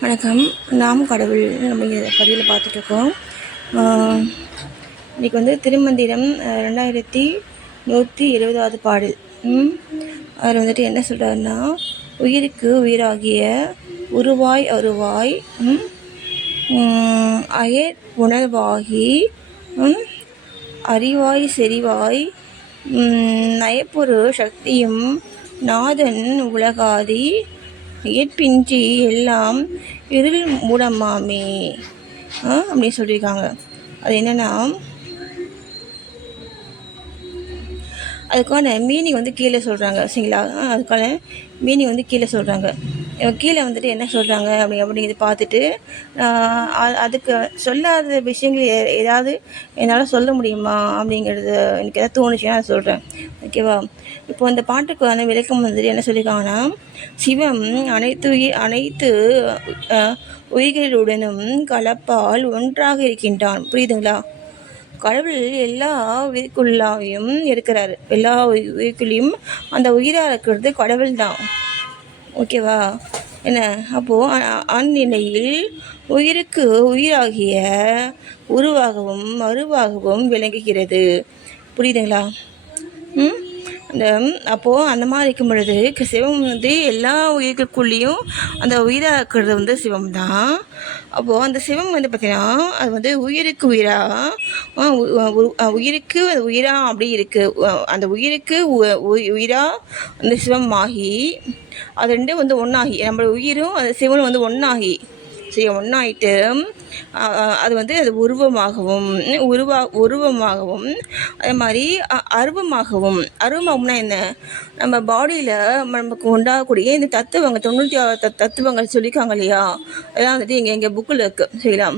வணக்கம். நாம் கடவுள் நம்ம இங்கே பதிவில் பார்த்துட்ருக்கோம். இன்றைக்கி வந்து திருமந்திரம் 2170வது பாடல். அதில் வந்துட்டு என்ன சொல்கிறாருன்னா, உயிருக்கு உயிராகிய உருவாய் அருவாய் அயர் உணர்வாகி அறிவாய் செறிவாய் நயப்பொரு சக்தியும் நாதன் உலகாதி ஏற்பின்றி எல்லாம் இருள் மூடமாமே அப்படின்னு சொல்லியிருக்காங்க. அது என்னென்னா, அதுக்கான மீனிங் வந்து கீழே சொல்கிறாங்க. சரிங்களா? அதுக்கான மீனிங் வந்து கீழே சொல்கிறாங்க. கீழே வந்துட்டு என்ன சொல்கிறாங்க அப்படிங்கிறத பார்த்துட்டு அதுக்கு சொல்லாத விஷயங்கள் ஏதாவது என்னால் சொல்ல முடியுமா அப்படிங்கிறது எனக்கு எதாவது தோணுச்சுன்னா நான் சொல்கிறேன். ஓகேவா? இப்போ இந்த பாட்டுக்கான விளக்கம் வந்துட்டு என்ன சொல்லியிருக்காங்கன்னா, சிவம் அனைத்து உயிர்களுடனும் கலப்பால் ஒன்றாக இருக்கின்றான். புரியுதுங்களா? கடவுள் எல்லா உயிருக்குள்ளாயும் இருக்கிறாரு. எல்லா உயிருக்குள்ளேயும் அந்த உயிராக இருக்கிறது கடவுள் தான். ஓகேவா? என்ன அப்போது அந்நிலையில் உயிருக்கு உயிராகிய உருவாகவும் அருவாகவும் விளங்குகிறது. புரியுதுங்களா? அப்போது அந்த மாதிரி இருக்கும் பொழுது சிவம் வந்து எல்லா உயிர்களுக்குள்ளேயும் அந்த உயிராக இருக்கிறது வந்து சிவம் தான். அப்போது அந்த சிவம் வந்து பார்த்திங்கன்னா, அது வந்து உயிருக்கு உயிருக்கு உயிராக அப்படி இருக்குது. அந்த உயிருக்கு உயிராக அந்த சிவம் ஆகி அது ரெண்டும் வந்து ஒன்றாகி, நம்ம உயிரும் அந்த சிவனும் வந்து ஒன்றாகி சரி ஒன்றாயிட்டு அது வந்து அது உருவமாகவும் அதே மாதிரி அருவமாகவும்னா என்ன, நம்ம பாடியில் நமக்கு உண்டாகக்கூடிய இந்த தத்துவங்கள் 96 தத்துவங்கள் சொல்லியிருக்காங்க இல்லையா, அதெல்லாம் வந்துட்டு எங்கள் புக்கில் இருக்குது. சரிங்களா?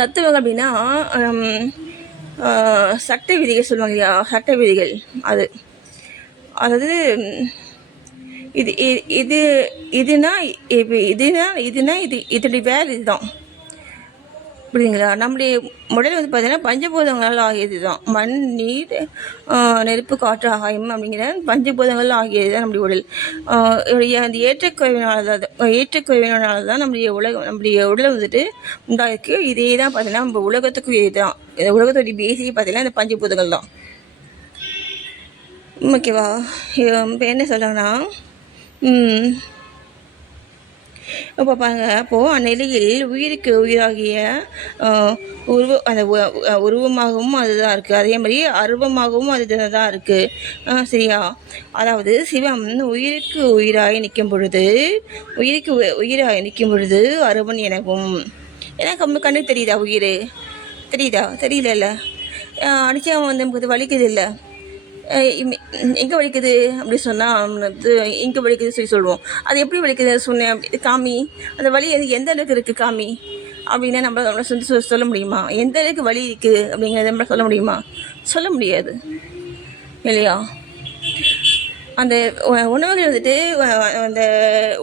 தத்துவங்கள் அப்படின்னா சட்ட விதிகள் சொல்லுவாங்க இல்லையா, சட்ட விதிகள். அதாவது இதுனா இதனுடைய வேலை இதுதான். புரியுதுங்களா? நம்முடைய உடல் வந்து பார்த்தீங்கன்னா பஞ்சபூதங்களால் ஆகியது தான். மண், நீர், நெருப்பு, காற்று, ஆகாயம் அப்படிங்கிற பஞ்சபூதங்கள் ஆகியது தான் நம்முடைய உடல். அந்த ஏற்றக்குறைவினால தான் நம்முடைய உடலை வந்துட்டு உண்டாயிருக்கு. இதே தான் பார்த்தீங்கன்னா நம்ம உலகத்துக்கும் இதுதான். இந்த உலகத்துடைய பேசிக்கே பார்த்தீங்கன்னா இந்த பஞ்சபூதங்கள் தான். ஓகேவா? இப்போ என்ன சொல்கிறாங்கன்னா, இப்போ பாருங்க, அப்போது அந்நிலையில் உயிருக்கு உயிராகிய அந்த உருவமாகவும் அதுதான் இருக்குது. அதே மாதிரி அருவமாகவும் அது தான் இருக்குது. சரியா? அதாவது சிவம் உயிருக்கு உயிராய் நிற்கும் பொழுது அருவன் எனவும். ஏன்னா கண்ணுக்கு தெரியுதா உயிர்? தெரியல. அடிச்சா வந்து நமக்கு வலிக்குது இல்லை? எங்கே வலிக்குது அப்படி சொன்னால் எங்கே வலிக்குது சொல்லுவோம். அது எப்படி வலிக்குது சொன்னேன், காமி, அந்த வலி எந்த அளவுக்கு இருக்குது காமி அப்படின்னா நம்மள சொல்ல முடியுமா? எந்த அளவுக்கு வலி இருக்குது அப்படிங்கிறத நம்மள சொல்ல முடியுமா? சொல்ல முடியாது இல்லையா? அந்த உணவுகள் வந்துட்டு அந்த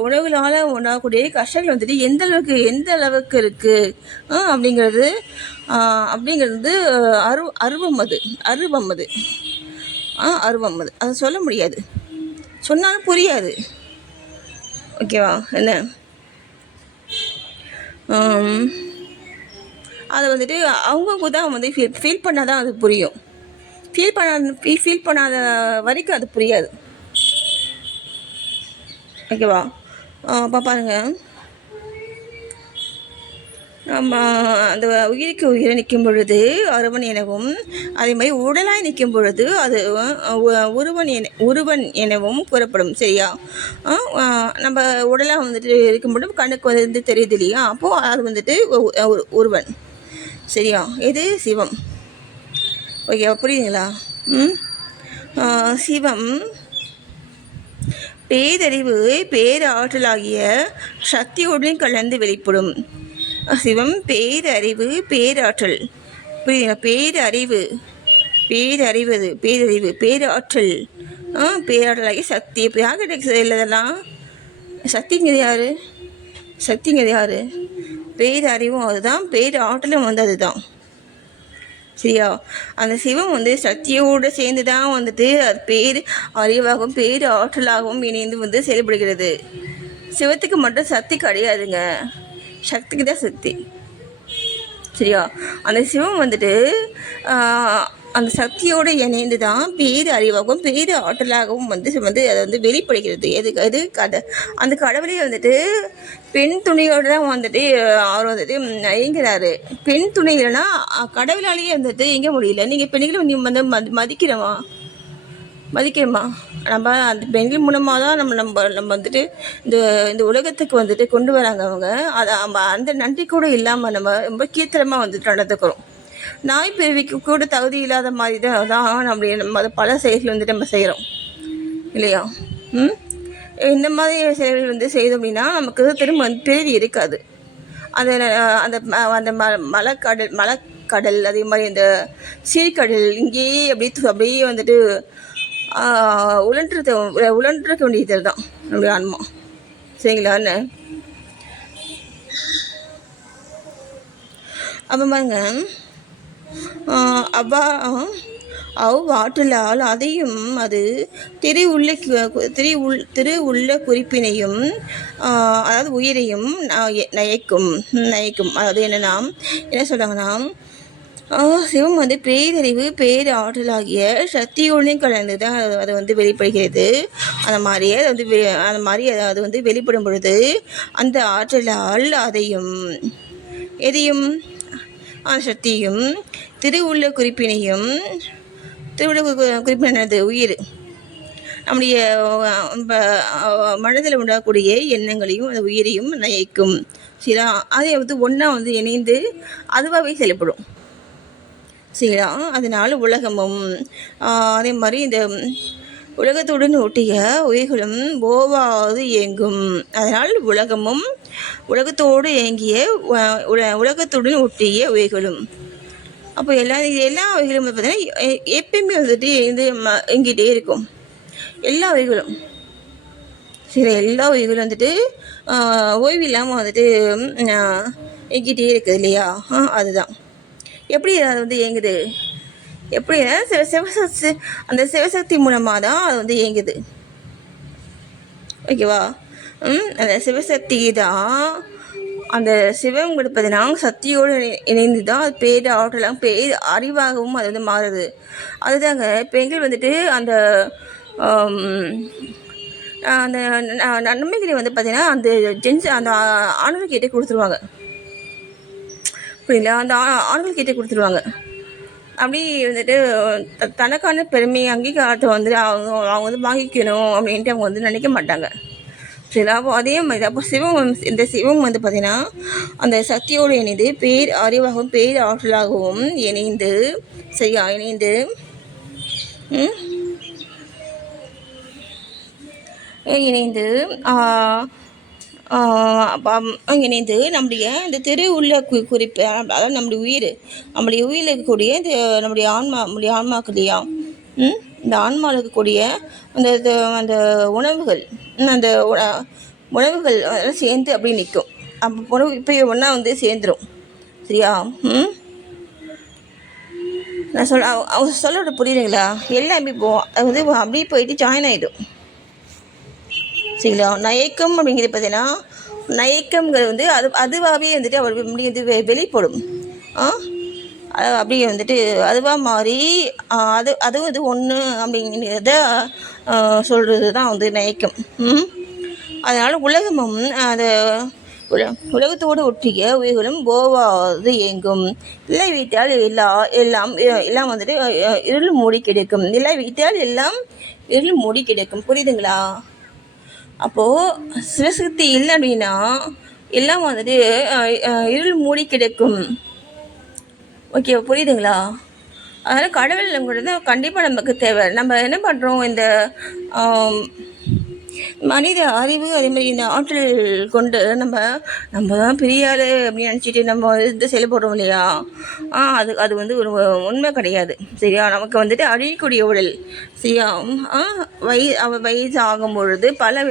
உணவுகளால் உண்டாகக்கூடிய கஷ்டங்கள் வந்துட்டு எந்த அளவுக்கு இருக்குது அப்படிங்கிறது அருவம் அது சொல்ல முடியாது. சொன்னாலும் புரியாது. ஓகேவா? என்ன அதை வந்துட்டு அவங்க தான் வந்து ஃபீல் பண்ணால் தான் அது புரியும். ஃபீல் பண்ணாத வரைக்கும் அது புரியாது. ஓகேவா? பாருங்க, நம்ம அந்த உயிருக்கு உயிரை நிற்கும் பொழுது அருவன் எனவும், அதே மாதிரி உடலாய் நிற்கும் பொழுது அது உருவன் எனவும் கூறப்படும். சரியா? நம்ம உடலாக வந்துட்டு இருக்கும் பொழுது கண்ணுக்கு வந்து தெரியுது இல்லையா, அப்போது அது வந்துட்டு உருவன். சரியா? இது சிவம். ஓகே, புரியுதுங்களா? சிவம் பேரறிவு பேராற்றலாகிய சக்தியுடன் கலந்து வெளிப்படும். சிவம் பேரறிவு பேராற்றல். புரியுதுங்களா? பேராற்றல் பேராற்றலாகிய சக்தி. இப்போ யார்கிட்ட இல்லதெல்லாம் சக்திங்கிறது யார்? பேரறிவும் அதுதான், பேராற்றலும் வந்து அதுதான். சரியா? அந்த சிவம் வந்து சக்தியோடு சேர்ந்து தான் வந்துட்டு அது பேர் அறிவாகவும் பேர் ஆற்றலாகவும் இணைந்து வந்து செயல்படுகிறது. சிவத்துக்கு மட்டும் சக்தி கிடையாதுங்க, சக்திக்கு தான் சக்தி. சரியா? அந்த சிவம் வந்துட்டு அந்த சக்தியோடு இணைந்து தான் பேரு அறிவாகவும் பேரு ஆற்றலாகவும் வந்து அதை வந்து வெளிப்படுகிறது. எது அந்த கடவுளே வந்துட்டு பெண் துணையோடு தான் வந்துட்டு அவர் வந்துட்டு இயங்குறாரு. பெண் துணை இல்லைன்னா கடவுளாலேயே வந்துட்டு இயங்க முடியல. நீங்கள் பெண்களும் நீ வந்து மதிக்கிறோமா? நம்ம அந்த பெண்கள் மூலமாக தான் நம்ம வந்துட்டு இந்த உலகத்துக்கு வந்துட்டு கொண்டு வராங்க அவங்க. அதை அந்த நன்றி கூட இல்லாமல் நம்ம ரொம்ப கீர்த்தனமாக வந்துட்டு நடந்துக்கிறோம். நாய் பிறவிக்கு கூட தகுதி இல்லாத மாதிரி தான் நம்ம பல செயல்கள் வந்துட்டு நம்ம செய்கிறோம் இல்லையா? இந்த மாதிரி செயல்கள் வந்து செய்தோம் அப்படின்னா நமக்கு திரும்ப பிறவி இருக்காது. அந்த அந்த மலைக்கடல் அதே மாதிரி இந்த சீர்கடல் இங்கேயே அப்படியே வந்துட்டு உழன்றிருக்க வேண்டியது தான் நம்முடைய ஆன்மா. சரிங்களான்னு அப்போ பாருங்க, அவ்வாற்றலால் அதையும் அது திரு உள்ள குறிப்பினையும் அதாவது உயிரையும் நயக்கும். அதாவது என்ன சொல்கிறாங்கன்னா, சிவம் வந்து பேரறிவு பேர் ஆற்றலாகிய சக்தியோடையும் கலந்து தான் அது வந்து வெளிப்படுகிறது. அந்த மாதிரியே அது வந்து வெளிப்படும் பொழுது அந்த ஆற்றலால் எதையும் சக்தியும் திருவுள்ள குறிப்பினையும் குறிப்பினது உயிர் நம்முடைய மனதில் உண்டாகக்கூடிய எண்ணங்களையும் அந்த உயிரையும் நயக்கும். சரியா? அதை வந்து ஒன்றா வந்து இணைந்து அதுவாகவே செயல்படும். சரியா? அதனால் உலகமும் அதே மாதிரி இந்த உலகத்துடன் ஒட்டிய உயிர்களும் ஓவாது இயங்கும். அதனால் உலகத்தோடு இயங்கிய உலகத்துடன் ஒட்டிய உயிர்களும் அப்போ எல்லா உயிர்களும் பார்த்தீங்கன்னா எப்பயுமே வந்துட்டு இயங்கிட்டே இருக்கும். எல்லா உயிர்களும் எல்லா உயிர்களும் வந்துட்டு ஓய்வு இல்லாமல் வந்துட்டு இயங்கிட்டே இருக்குது இல்லையா? அதுதான் எப்படி அது வந்து இயங்குது? எப்படின்னா அந்த சிவசக்தி மூலமாக தான் அது வந்து இயங்குது. ஓகேவா? அந்த சிவசக்தி தான் அந்த சிவம் கொடுப்பதுனா சக்தியோடு இணைந்து தான் அது பேர் ஆற்றலாம் பேர் அறிவாகவும் அது வந்து மாறுது. அதுதாங்க பெண்கள் வந்துட்டு அந்த அந்த நன்மைகளை வந்து பார்த்திங்கன்னா அந்த அந்த ஆண்கள் கிட்டே கொடுத்துருவாங்க. புரியல? அந்த ஆண்கள் கிட்டே கொடுத்துருவாங்க. அப்படி வந்துட்டு தனக்கான பெருமை அங்கீகாரத்தை வந்து அவங்க வந்து வாங்கிக்கணும் அப்படின்ட்டு அவங்க வந்து நினைக்க மாட்டாங்க. சரிங்களா? அப்போ அதே மாதிரி அப்போ இந்த சிவம் வந்து பார்த்திங்கன்னா அந்த சக்தியோடு இணைந்து பேர் அறிவாகவும் பேர் ஆற்றலாகவும் இணைந்து இணைந்து நம்முடைய இந்த உள்ள குறிப்பு, அதாவது நம்முடைய உயிரில் இருக்கக்கூடிய நம்முடைய ஆன்மாவுக்கு இல்லையா? இந்த ஆன்மாவில் இருக்கக்கூடிய அந்த உணவுகள் அதெல்லாம் சேர்ந்து அப்படி நிற்கும். அப்போ உணவு இப்போ ஒன்றா வந்து சேர்ந்துடும். சரியா? நான் அவங்க சொல்ல புரியுதுங்களா? எல்லாமே அது வந்து அப்படியே போயிட்டு ஜாயின் ஆகிடும். சரிங்களா? நயக்கம் அப்படிங்கிறது பார்த்தீங்கன்னா நயக்கம்ங்கிறது வந்து அதுவாகவே வந்துட்டு அவர் வந்து வெளிப்படும். அப்படியே வந்துட்டு அதுவாக மாறி அது வந்து ஒன்று அப்படிங்கிறத சொல்கிறது தான் வந்து நயக்கம். அதனால் உலகமும் உலகத்தோடு ஒட்டிய உயிர்களும் போவாது இயங்கும். இல்லை வீட்டால் எல்லாம் வந்துட்டு இருள் மூடி கிடைக்கும். இல்லை வீட்டால் எல்லாம் இருள் மூடி கிடைக்கும். புரியுதுங்களா? அப்போது சிவசக்தி இல்லை அப்படின்னா எல்லாம் வந்துட்டு இருள் மூடி கிடைக்கும். ஓகே, புரியுதுங்களா? அதனால் கடவுள்ங்கிறது கண்டிப்பாக நமக்கு தேவை. நம்ம என்ன பண்ணுறோம், இந்த மனித அறிவு அதே மாதிரி இந்த ஆற்றல் கொண்டு நம்ம தான் பெரிய ஆள் அப்படின்னு நினச்சிட்டு நம்ம இது செயல்படுறோம் இல்லையா? அது வந்து ஒரு உண்மை கிடையாது. சரியா? நமக்கு வந்துட்டு அழியக்கூடிய உடல். சரியா? வயசு ஆகும் பொழுது பல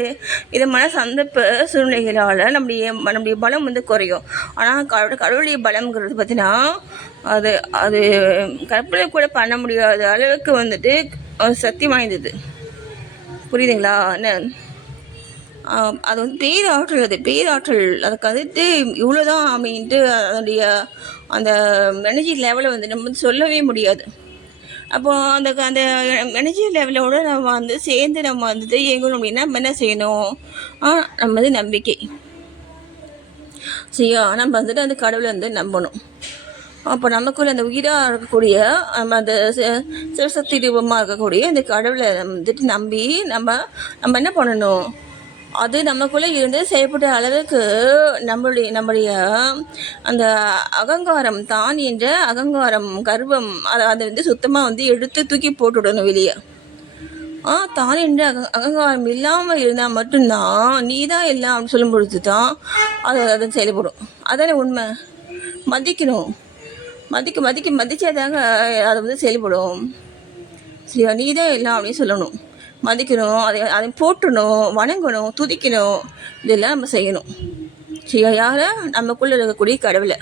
விதமான சந்தர்ப்ப சூழ்நிலைகளால் நம்முடைய பலம் வந்து குறையும். ஆனால் கடவுளுடைய பலம்ங்கிறது பார்த்தீங்கன்னா அது கற்பனை கூட பண்ண முடியாத அளவுக்கு வந்துட்டு சக்தி வாய்ந்தது. புரியுதுங்களா? அது வந்து பேராற்றல், அது பேராற்றல். அதுக்கு வந்துட்டு இவ்வளோதான் அப்படின்ட்டு அதனுடைய அந்த எனர்ஜி லெவலை வந்து நம்ம வந்து சொல்லவே முடியாது. அப்போது அந்த அந்த எனர்ஜி லெவலோடு நம்ம வந்து சேர்ந்து நம்ம வந்துட்டு இயங்கணும் அப்படின்னா நம்ம என்ன செய்யணும்? நம்ம வந்து நம்பிக்கை. சரியா? நம்ம வந்துட்டு அந்த கடவுளை வந்து நம்பணும். அப்போ நமக்குள்ள அந்த உயிராக இருக்கக்கூடிய நம்ம அந்த சிவசக்தி ரூபமாக இருக்கக்கூடிய அந்த கடவுளை வந்துட்டு நம்பி நம்ம என்ன பண்ணணும்? அது நமக்குள்ளே இருந்து செயல்பட்ட அளவுக்கு நம்முடைய அந்த அகங்காரம், தான் என்ற அகங்காரம், கர்வம் அதை வந்து சுத்தமாக வந்து எடுத்து தூக்கி போட்டுவிடணும் வெளியே. தான் என்ற அகங்காரம் இல்லாமல் இருந்தால் மட்டும்தான் நீ தான் எல்லாம் அப்படின்னு சொல்லும் பொழுது தான் அது செயல்படும். அதானே உண்மை. மதிக்கணும். மதிச்சாதாங்க அதை வந்து செயல்படும். சரியா? நீ தான் எல்லாம் அப்படின்னு சொல்லணும், மதிக்கணும், அதை போற்றணும், வணங்கணும், துதிக்கணும். இதெல்லாம் நம்ம செய்யணும். சரியா? யாரை? நமக்குள்ளே இருக்கக்கூடிய கடவுளை.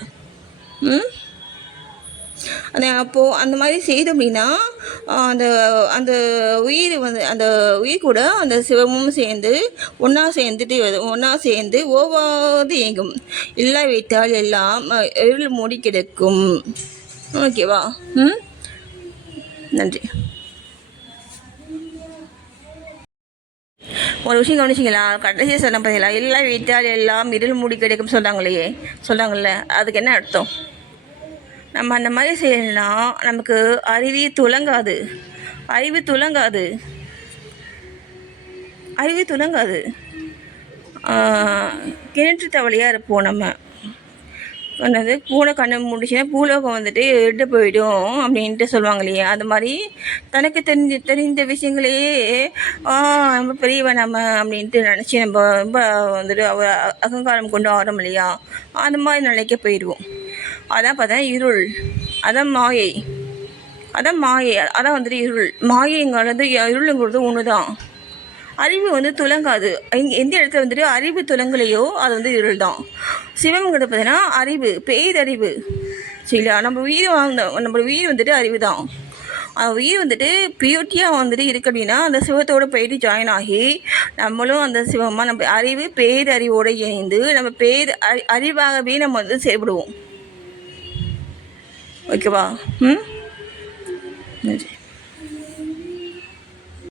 அப்போது அந்த மாதிரி செய்தோம் அப்படின்னா அந்த அந்த உயிர் வந்து அந்த உயிர் கூட அந்த சிவமும் சேர்ந்து ஒன்றா சேர்ந்து ஓவாது இயங்கும். இல்லா வைத்தால் எல்லாம் இருள் மூடி கிடக்கும். ஓகேவா? நன்றி. ஒரு விஷயம் கவனிச்சிங்களா? கடைசியாக சொன்ன பார்த்தீங்களா? இல்லா வைத்தால் எல்லாம் இருள் மூடி கிடக்கும் சொல்கிறாங்கல்ல, அதுக்கு என்ன அர்த்தம்? நம்ம அந்த மாதிரி செய்யணும்னா நமக்கு அறிவு துலங்காது. கிணற்று தவளையாக இருப்போம். நம்ம என்னது, பூனை கண்ணை முடிச்சுன்னா பூலோகம் வந்துட்டு எட்டு போயிடும் அப்படின்ட்டு சொல்லுவாங்க இல்லையா? அது மாதிரி தனக்கு தெரிந்த விஷயங்களையே நம்ம பெரியவன் நம்ம அப்படின்ட்டு நினச்சி நம்ம ரொம்ப வந்துட்டு அகங்காரம் கொண்டு ஆகிறோம் இல்லையா? அந்த மாதிரி நிலைக்க போயிடுவோம். அதான் பார்த்தா இருள், அதான் மாயை, அதான் வந்துட்டு இருள். மாயைங்கிறது இருளுங்கிறது ஒன்று தான். அறிவு வந்து துலங்காது. எந்த இடத்துல வந்துட்டு அறிவு துலங்கலையோ அது வந்து இருள் தான். சிவம்ங்கிறது பார்த்தீங்கன்னா அறிவு, பேரறிவு. சரிங்களா? நம்ம உயிர் வந்துட்டு அறிவு தான். அந்த உயிர் வந்துட்டு பியூட்டியாக வந்துட்டு இருக்கு அப்படின்னா அந்த சிவத்தோடு போயிட்டு ஜாயின் ஆகி நம்மளும் அந்த சிவமாக நம்ம அறிவு பேரறிவோடு இணைந்து நம்ம அறிவாகவே நம்ம வந்து செயல்படுவோம். ஓகேவா? நன்றி.